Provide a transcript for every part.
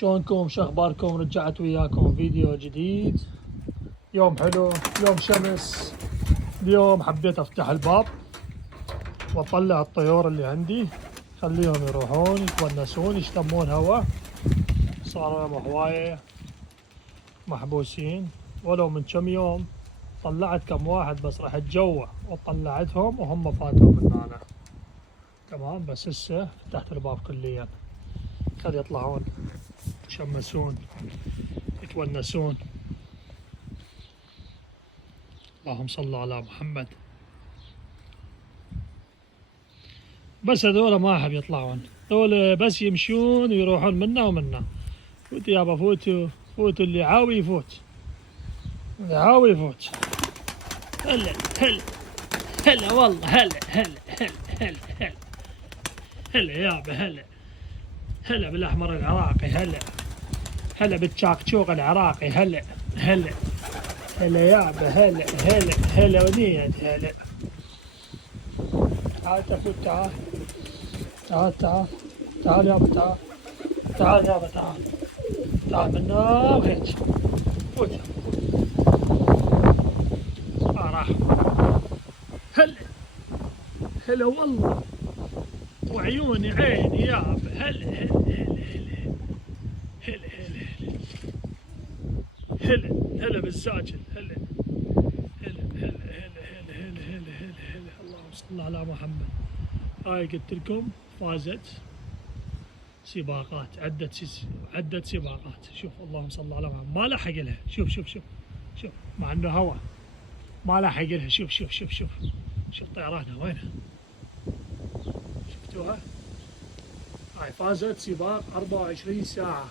شلونكم؟ شخباركم؟ رجعت وياكم فيديو جديد. يوم حلو، يوم شمس. اليوم حبيت افتح الباب واطلع الطيور اللي عندي، خليهم يروحون يتونسون يشتمون هواء. صار لهم هواية محبوسين، ولو من كم يوم طلعت كم واحد بس رحت جوا وطلعتهم وهم فاتوا من هنا. تمام، بس هسه فتحت الباب كليا، خلي يطلعون يتشمسون يتونسون. اللهم صل على محمد. بس هذول ما أحب يطلعون، هذول بس يمشون ويروحون منا ومنا. فوتوا يابا، فوتوا فوتوا، اللي عاوي يفوت، اللي عاوي يفوت. هلا هلا هلا والله، هلا هلا هلا هلا هلا هلا يابا، هلا هلا بالأحمر العراقي، هلا هلا بالشاكشوق العراقي، هلا هلا هلا يابا، هلا هلا هلا ونيت، هلا. تعال تفوت، تعال تعال تعال تعال يابا، تعال تعال يابا، تعال تعال من هنا هيك. فوت راح. هلا هلا والله، وعيوني عيني يابا، هلا هلا هلا هلا هلا هلا هلا بالزاجل، هلا هلا هلا هلا هلا هلا هلا هلا هلا. اللهم صل على محمد. هاي قلت لكم فازت سباقات، عدة سباقات. شوف اللهم صل على محمد، ما لحق لها. شوف شوف شوف شوف، مع انه هوا ما لحق لها. شوف شوف شوف شوف شوف طيرانها وينها، شفتوها؟ هاي فازت سباق 24 ساعة.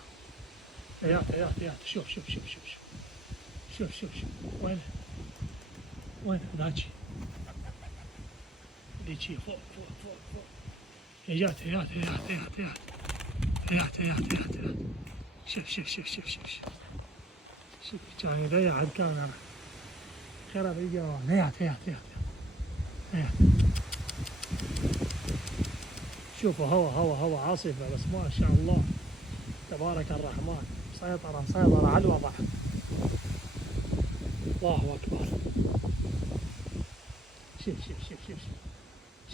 هيات هيات هيات، شوف شوف شوف شوف شوف شوف شوف وينها، وين ذاكي ذيكي فوق فوق فوق فوق. هيات هيات هيات هيات هيات هيات هيات هيات هيات. شوف شوف شوف شوف شوف شوف، كان يضيع الكاميرا. خرب الجوال. هيات هيات هيات هيات. شوفوا هوا عاصفة، بس ما شاء الله تبارك الرحمن، مسيطرة على الوضع. الله أكبر. شوف شوف شوف شوف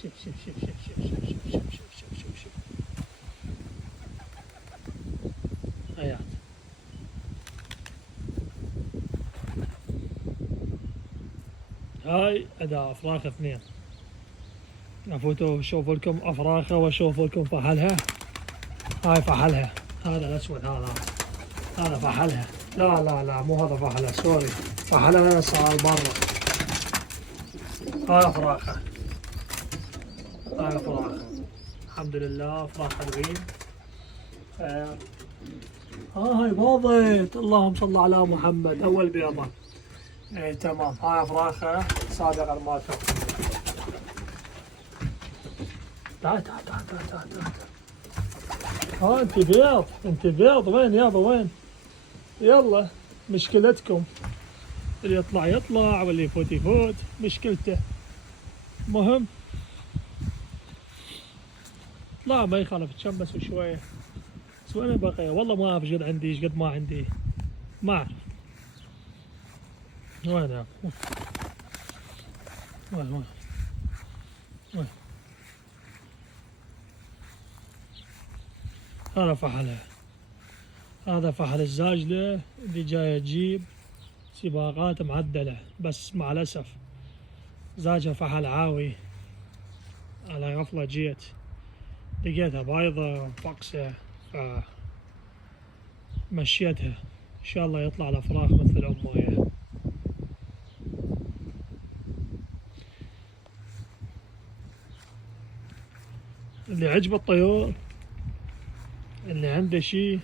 شوف شوف شوف شوف شوف شوف شوف شوف شوف شوف شوف. هيات. هاي عندها أفراخ اثنين. افوتوا شوفوا لكم افراخها وشوفوا لكم فحلها. هاي فحلها، هذا الاسود، هذا فحلها. لا لا لا، مو هذا فحلها، سوري، فحلها صار برا. هاي افراخها، هاي افراخها، الحمد لله افراخ حلوين. هاي باضت، اللهم صل على محمد، اول بيضة. اي تمام، هاي افراخها صادق الماتر. تعال تعال تعال تعال تعال تعال. انت بيض، وين يابا وين؟ يلا، مشكلتكم، اللي يطلع يطلع واللي يفوت يفوت، مشكلته. مهم لا ما يخالف، تشمس شوية. بس وين بقية؟ والله ما اعرف ايش قد عندي، ايش قد ما عندي، ما اعرف. وين يابا؟ وين وين؟ هذا فحلها، هذا فحل الزاجلة اللي جاية تجيب سباقات معدلة، بس مع الأسف زاجها فحل عاوي. على غفلة جيت لقيتها بايضة فقسة، فمشيتها. إن شاء الله يطلع الأفراخ مثل أمها. اللي عجبه الطيور، اللي عنده شي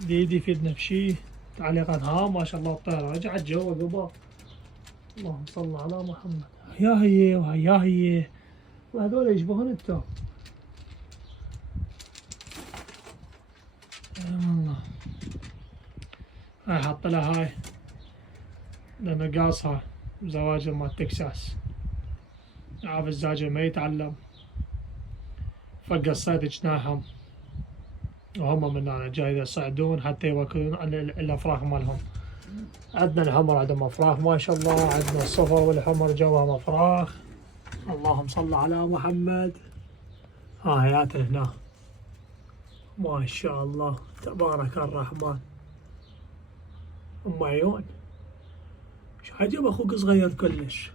يدي يفيدنا بشي، تعليقات. ها ما شاء الله الطيرة رجعت جوا قبل. اللهم صل على محمد. يا هي ويا هي، وهذول يشبهون التو. والله هاي حاط لها هاي لأنه قاصها زواج مال تكساس، عارف الزاجل ما يتعلم، فقصيت جناحهم وهم من هنا جاي يصعدون حتى يوكلون الافراخ مالهم. عندنا الحمر عندهم افراخ ما شاء الله، عندنا الصفر والحمر جواهم افراخ. اللهم صل على محمد. هيات هنا ما شاء الله تبارك الرحمن. ام عيون ايش عجب اخوك صغير كلش.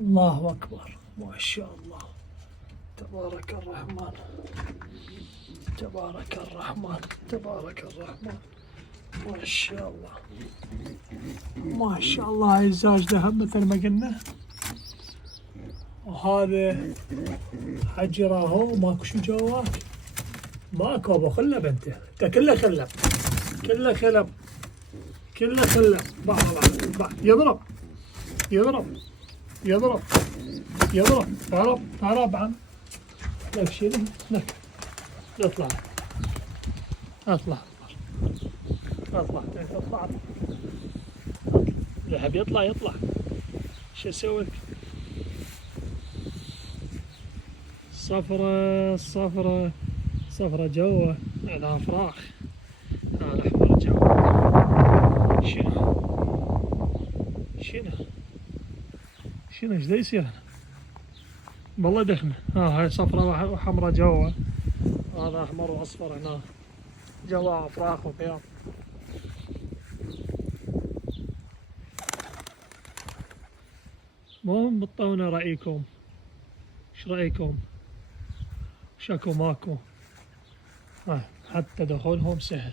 الله اكبر ما شاء الله تبارك الرحمن تبارك الرحمن تبارك الرحمن ما شاء الله ما شاء الله. هاي الزاج ذهب مثل ما قلنا، وهذا حجره اهو ماكو شو جواك. ماكو ابو خلب انت كله خلب كله خلب كله خلب. يضرب يضرب يضرب يضرب. هرب عن لك شيله لك. اطلع اطلع اطلع اطلع ذهب يطلع شو اسوي لك. صفرة جوه على افراخ. الاحمر جوه. شنو ايش ذا يصير هنا؟ والله دخنه. هاي صفرة وحمرة جوا، هذا احمر واصفر هنا جوا افراخ وبيض. المهم بطونا رايكم، ايش رايكم؟ شكو ماكو. حتى دخولهم سهل.